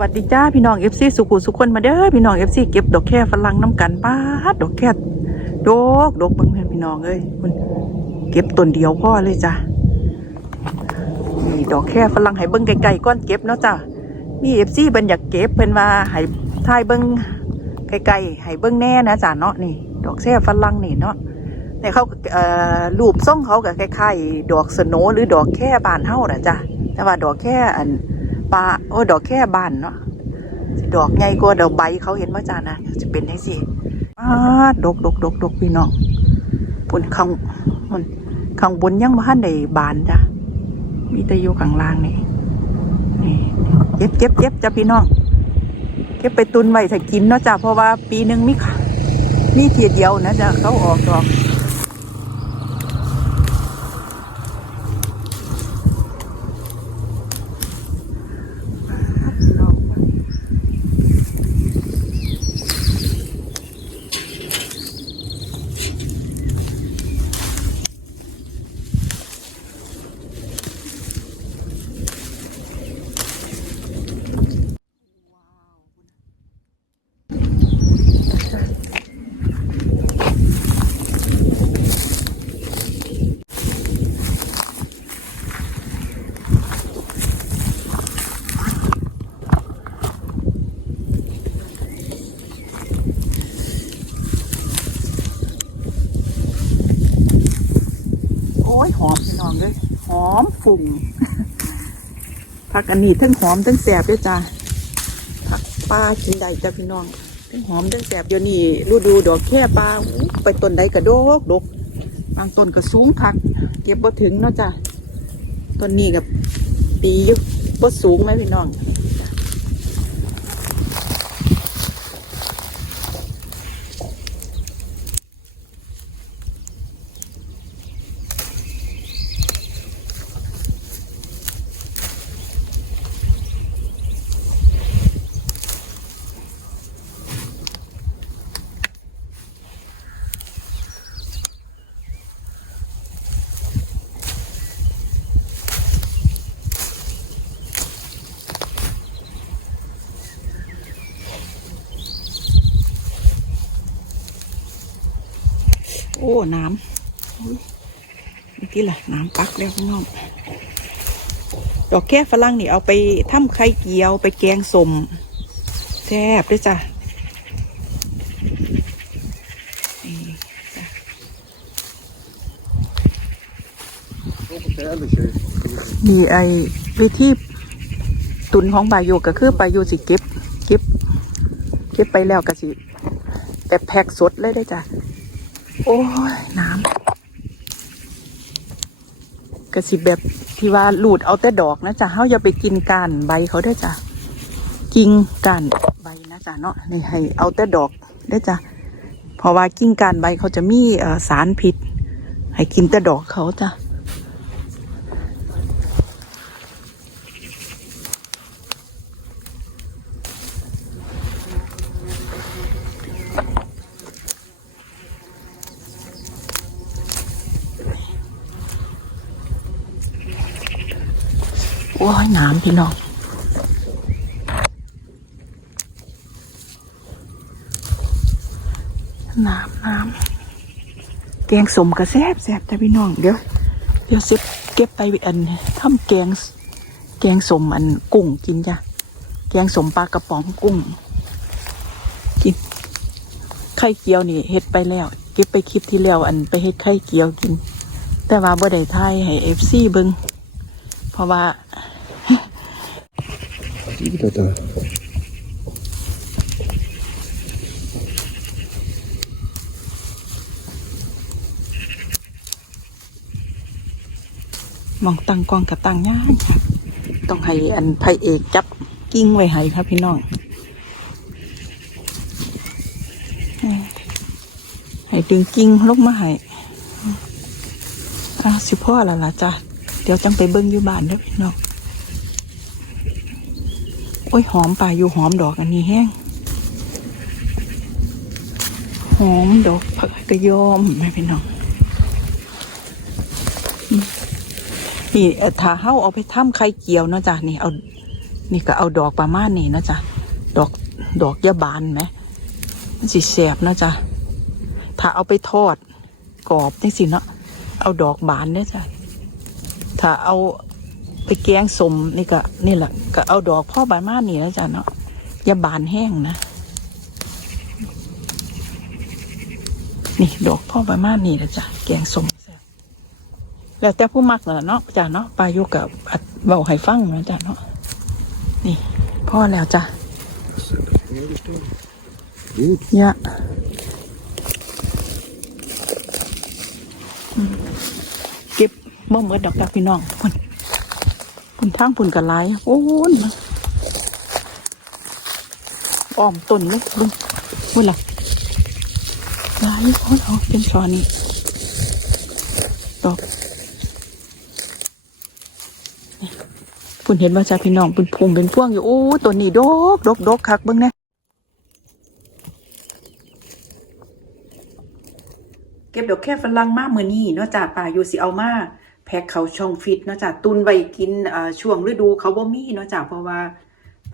วัสดีจ้าพี่น้องเอฟซีสุขุสุขคนมาเด้อพี่น้องเอฟซีเก็บดอกแค่ฝรั่งน้ำกันป้าดอกแค่ดอกดอกบิ่งเพื่อนพี่น้องเอ้ยคุณเก็บต้นเดียวพ่อเลยจ้ะนี่ดอกแค่ฝรั่งให้เบิ่งไกลๆก้อนเก็บเนาะจ้ะมีเอฟซีเพิ่นอยากเก็บเพิ่นว่าให้ถ่ายเบิ่งไกลๆให้เบิ่งแน่นะจ้ะเนาะนี่ ดอกแค่ฝรั่งนี่เนาะแต่เขาเอ่อรูปทรงเขาก็คล้ายๆดอกสโนหรือดอกแค่บานเฮาน่ะจ้ะแต่ว่าดอกแค่อัน ปลาโอ้ดอกแค่บานเนาะดอกใหญ่กว่าดอกใบเขาเห็นว่าจานะจะเป็นยังสิอ้าดกดกดกดกพี่น้องบนข้างมันข้างบนยังบ่ทันได้บานจ้ะมีแต่อยู่ข้างล่างนี่นี่เจ็บเจ็บเจ็บจ้ะพี่น้องเก็บไปตุนไว้ถ้ากินเนาะจ้ะเพราะว่าปีหนึ่งมีค่ะมีเทียเดียวนะจ้ะเขาออกดอก หอมพี่น้องเลยหอมฝุ่งผักอันนี้ทั้งหอมทั้งแสบด้วยจ้าผักปลากินได้จ้าพี่น้องทั้งหอมทั้งแสบเดี๋ยวนี้ฤดูดอกแค่ปลาไปต้นใดกระโดกดกบางต้นก็สูงผัก เก็บบ่ถึงเนาะจ้าต้นนี้กับปีอยุบ่สูงไหมพี่น้อง โอ้น้ำนี่ที่ล่ะ น้ำปักแล้วพี่น้อง ดอกแค่ฝรั่งนี่เอาไปทำไข่เกียวไปแกงสมแซ่บด้วยจ้ะมีไอ้วิธีตุนของปลาโยก็คือปลาโยสิเก็บเก็บเก็บไปแล้วก็สิแบบแพ็กสดเลยได้จ้ะ โอ้ยน้ำกระสิแบบที่ว่าหลูดเอาแต่ดอกนะจ๊ะเฮาอย่าไปกินก้านใบเขาได้จ้ะกิ่งก้านใบนะจ๊ะเนาะนี่ให้เอาแต่ดอกได้จ้ะเพราะว่ากิ่งก้านใบเขาจะมีสารพิษ ให้กินแต่ดอกเขาจ้ะ โอ้ยน้ำพี่น้องน้ำน้ำแกงสมกระแซบแซบแต่พี่น้องเดี๋ยวเดี๋ยวเก็บเก็บไปอันทำแกง แกงสมอันกุ้งกินจ้ะแกงสมปลากระป๋องกุ้ง กินไข่เกียวนี่เฮ็ดไปแล้ว เก็บไปคลิปที่แล้วอันไปเฮ็ดไข่เกียวกิน แต่ว่าบ่ได้ทายให้เอฟซีเบิง เพราะว่ามองตั้งกองกับตั้งย่างต้องให้อันพเอกจับกิ้งไว้ให้ครับพี่น้อง ให้ดึงกิ้งลงมาให้อะสิพ่อละล่ะจ้ะ ดี๋ยวจังไปเบิ้งอยู่บ้านเด้อพี่น้องโอ้ยหอมป่าอยู่หอมดอกอันนี้แห้งหอมดอกผักกระยอมแม่พี่น้องนี่เอ่อถ้าเฮาเอาไปทำไข่เกียวเนาะจ้ะนี่เอา นี่ก็เอาดอกประมาณนี้นะจ๊ะดอกดอกยาบานไหมมันสิแสบนะจ๊ะถ้าเอาไปทอดกรอบนี่สิเนาะเอาดอกบานเนี่ยจ้ะ ถ้าเอาไปแกงสมนี่ก็นี่แหละก็เอาดอกพ่อใบมาณนี่นะจ๊ะเนาะยาบานแห้งนะ นี่ดอกพ่อใบมาณนี่นะจ๊ะแกงสมแซ่บแล้วแต่ผู้มักนั่นล่ะเนาะจ้ะเนาะปลาโยกับอัดเบาให้ฟังนะจ๊ะเนาะนี่พ่อแล้วจ้ะ Gut. เนี่ยอืมเก็ บ่เหมือนดอกดอกพี่น้องพุ่นพุ่นทางพุ่นกระไรโอ้ยมาอ้อมต้นเลยลุงพุ่นล่ะลายคนเอาเป็นซอนี่ดอกพุ่นเห็นว่าจ้าพี่น้องพุ่นพุงเป็นพ่วงอยู่โอ้ต้นนี้ดกดกดกคักเบิ่งแน่เก็บดอกแค่ฝรั่งมาเมื่อนี้เนาะจ้าป่าอยู่สิเอามา แพ็คเขาช่องฟิตเนาะจ้าตุนไว้กินช่วงฤดูเขาบ่มีเนาะจ้าเพราะว่า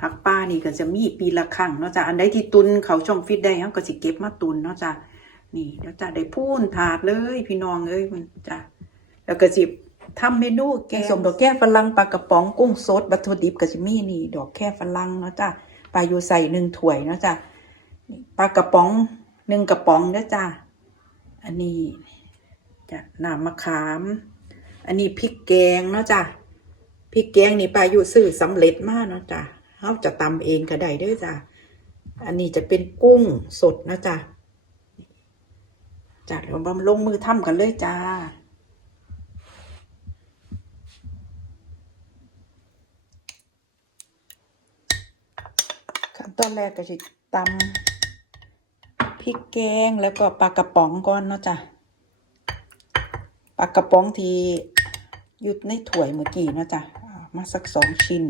ผักป้านี่ก็จะมีปีละครั้งเนาะจ้าอันใดที่ตุนเขาช่องฟิตได้เฮาก็สิเก็บมาตุนเนาะจ้านี่เดี๋ยวจ้าได้พูนถาดเลยพี่น้องเอ้ยมันจ้าแล้วก็สิทำเมนูแกงส้มดอกแค่ฝรั่งปลากระป๋องกุ้งสดวัตถุดิบก็สิมีนี่ ดอกแค่ฝรั่งเนาะจ้าปลาอยู่ใส่หนึ่งถ้วยเนาะจ้านี่ปลากระป๋องหนึ่งกระป๋องเด้อจ้าอันนี้จะน้ำมะขาม อันนี้พริกแกงเนาะจ้ะพริกแกงนี่ปลาอยู่ซื้อสำเร็จมากเนาะจ้ะเขาจะตำเองก็ได้ด้วยจ้ะอันนี้จะเป็นกุ้งสดนะจ้ะจ้ะเดี๋ยวเราลงมือทำกันเลยจ้าขั้นตอนแรกก็จะตำพริกแกงแล้วก็ปลากระป๋องก่อนเนาะจ้ะ ปลากระป๋องที่ยุดในถ้วยเมื่อกี้นะจ๊ะมาสักสองชิ้น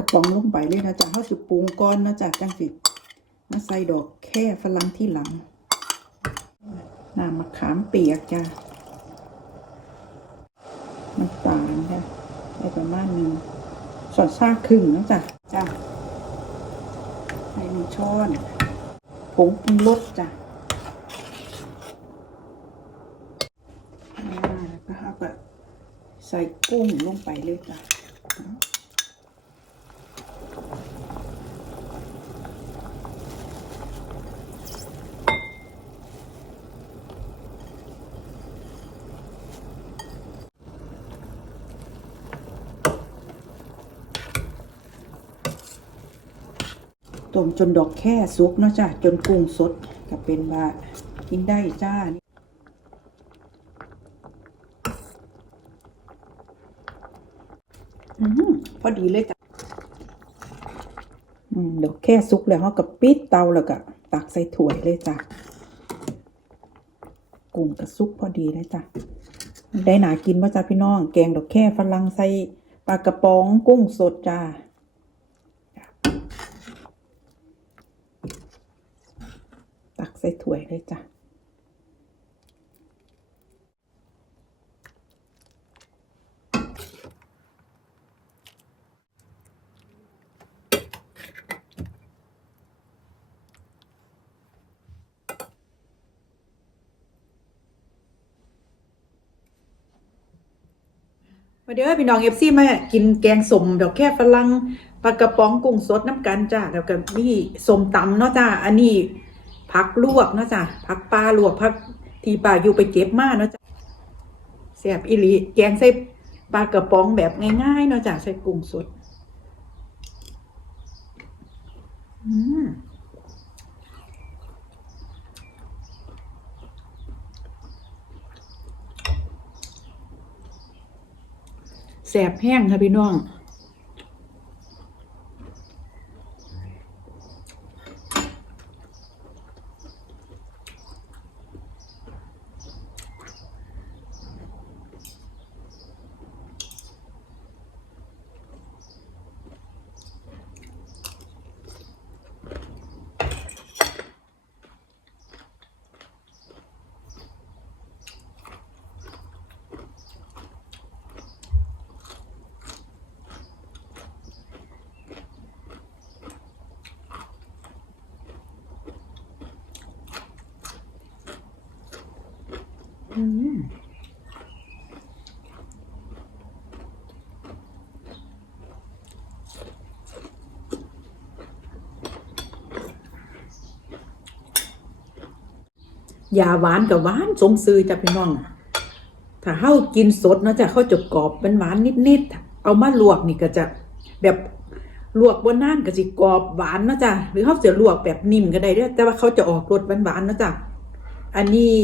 ใสองลงไปเลยนะจ๊ะเขาสิปรุงก่อนนะจ๊ะจังสิมาใส่ดอกแค่ฝรั่งที่หลังน้ำมะขามเปียกจ้ะน้ำตาลจ้ะได้ประมาณหนึ่งสอดซ่าครึ่งนะจ๊ะจ้ะใส่หนึ่งช้อนผงปรุงรสจ้ะแล้วก็เอาแบบใส่กุ้งลงไปเลยจ้ะ มจนดอกแค่สุกเนาะจ้ะจนกุ้งสดก็เป็นว่ากินได้จ้าอืมพอดีเลยจ้ะดอกแค่สุกแล้วเขาก็ปิดเตาแล้วก็ตักใส่ถ้วยเลยจ้ะกุ้งกับซุปพอดีเลยจ้ะได้หนากินว่าจ้ะพี่น้อง แกงดอกแค่ฝรั่งใส่ปลากระป๋องกุ้งสดจ้า ตักใส่ถ้ วยเลยจ้ะาเด้อพี่น้องเอฟซีมากินแกงสมดอกแค่ฝรั่งปลากระป๋องกุ้งสดน้ำกันจ้าแล้วก็มีสมตำเนาะจ้าอันนี้ ผักลวกเนาะจ้าผักปลาลวกผักทีป่าอยู่ไปเก็บมาเนาะจ้าแซ่บอีหลีแกงใส่ปลากระป๋องแบบง่ายๆเนาะจ้าใส่กุ้งสดอืมแสบแห้งค่ะพี่น้อง อ อืม ยาหวานกับหวานสมซื้อจ้ะพี่น้องถ้าเฮากินสดเนาะจ้ะเข้าจะกรอบเป็นหวานนิดๆเอามาลวกนี่ก็จะแบบลวกบนน่านก็สิกรอบหวานเนาะจ้ะหรือเขาจะลวกแบบนิ่มก็ได้ด้วยแต่ว่าเขาจะออกรสหวานๆเนาะจ้ะอันนี้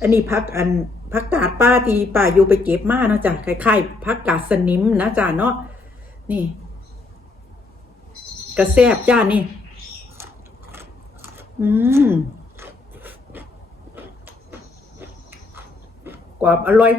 อันนี้พักอันพักกาดป้าที่ป้าอยู่ไปเก็บมาเนาะจ้ะคล้ายๆพักกาดสนิมนะจ้ะเนาะนี่ กระแซบจ้านี่ อืม กรอบอร่อย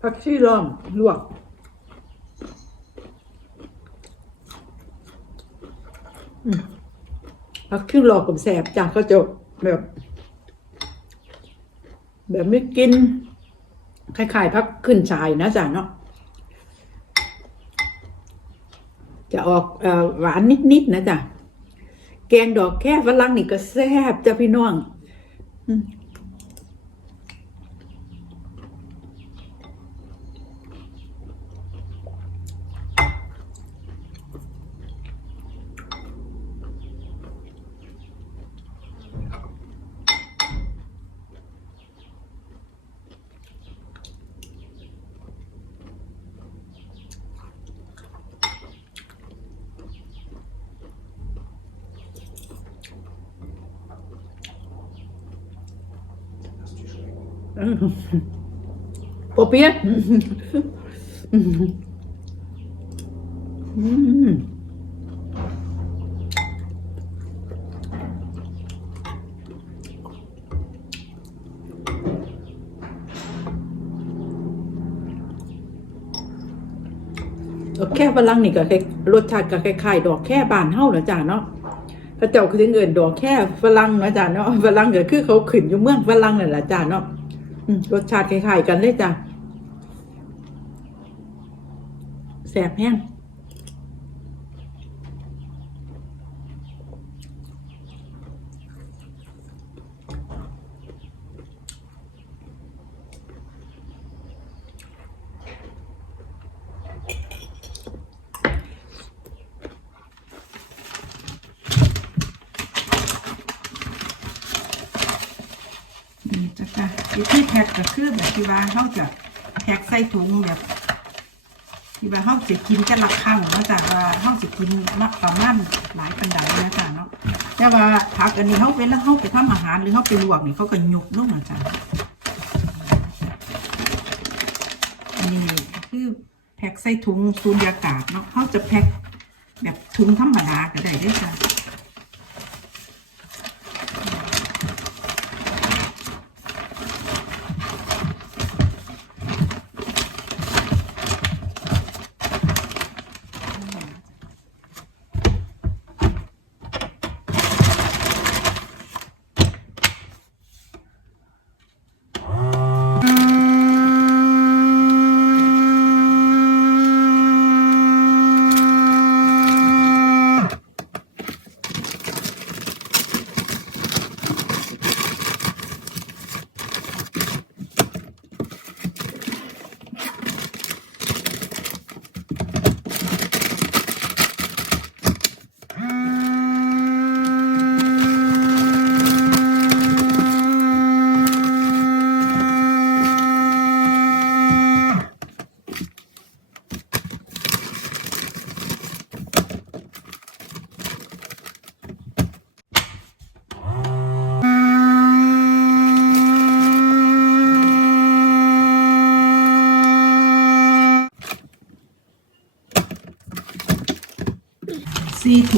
ผักชีล้อมลวก อืม พักชีล้อกกับแสบจากก็จะแบบ แบบไม่กินคล้ายๆพักขึ้นชายนะจ๊ะเนาะจะออกอหวานนิดๆนะจ๊ะแกงดอกแค่ฝรั่งนี่ก็แซ่บจ้ะพี่น้อง อืม Probiert. Mm. ดอกแค่ฝรั่งนี่ก็คล้ายรสชาติก็คล้ายๆดอกแค่บานเฮาเนาะจ้าเนาะพระเจ้าคือเงินดอกแค่ฝรั่งเนาะจ้าเนาะฝรั่งก็คือเขาขึ้นอยู่เมืองฝรั่งนั่นแหละจ้าเนาะ รสชาติคล้ายๆกันเลยจ้ะแสบแห้งนี่จ้ะจ้ะ วิธีแพ็คก็คือแบบที่ว่าเขาจะแพ็คใส่ถุงแบบที่ว่าเฮาสิกินกันละครั้งเนาะจ้ะว่าเฮาสิกินมาประมาณหลายปันไดนะจ้ะเนาะแต่ว่าผักอันนี้เฮาเวลาเฮาไปทำอาหารหรือเฮาไปลวกนี่เขาก็หยุกลงนะจ้ะนนี้คือแพ็คใส่ถุงสูญญากาศเนาะเฮาจะแพ็คแบบถุงธรรมดาก็ได้ด้อจ้ะ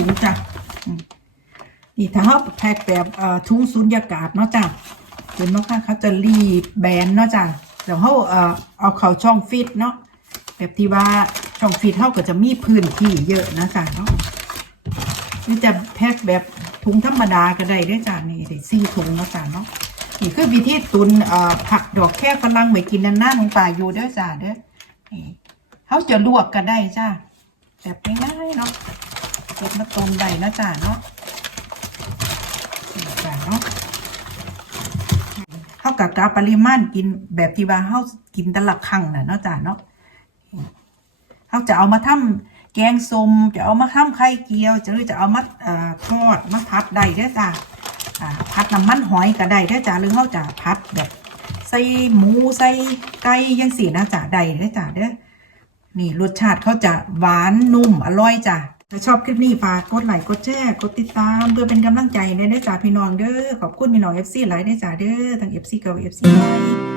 สี่ถุงจ้ะนี่ถ้าเฮาแพ็คแบบถุงสูญญากาศเนาะจ้ะเห็นเนาะค่ะเขาจะรีบแบนเนาะจ้ะเดี๋ยวเฮาเอ่อเอาเข้าช่องฟิตเนาะแบบที่ว่าช่องฟิตเฮาก็จะมีพื้นที่เยอะนะจ้ะเนาะนี่จะแพ็คแบบถุงธรรมดาก็ได้เด้จ้านี่ได้สี่ถุงเนาะจ้าเนาะนี่คือวิธีตุนเอ่อผักดอกแค่ฝรั่งไว้กินนานๆของป่าอยู่เด้อจ้าเด้อนี่เขาจะลวกก็ได้จ้าแบบง่ายๆเนาะ เก็บมาต้มได้นะจ้าเนาะจ้าเนาะเขากับกาปริมาณกินแบบที่ว่าเขากินแต่ละครั้งน่ะเนาะจ้าเนาะเขาจะเอามาทำแกงส้มจะเอามาทำไข่เจียว จะหรือจะเอามาทอดมาพัดได้เด้อจ้าพัดน้ำมันหอยก็ได้เด้อจ้าหรือเขาจะพัดแบบใส่หมูใส่ไก่ยังสีนะจ้าได้เด้อจ้าเด้อนี่รสชาติเขาจะหวานนุ่มอร่อยจ้า ถ้าชอบคลิปนี้ฝากกดไลค์กดแชร์กดติดตามเพื่อเป็นกำลังใจในได้จ่าพี่น้องเด้อขอบคุณพี่น้องเอฟซีหลายได้จ่าเด้อทั้งเอฟซีเก่าเอฟซีใหม่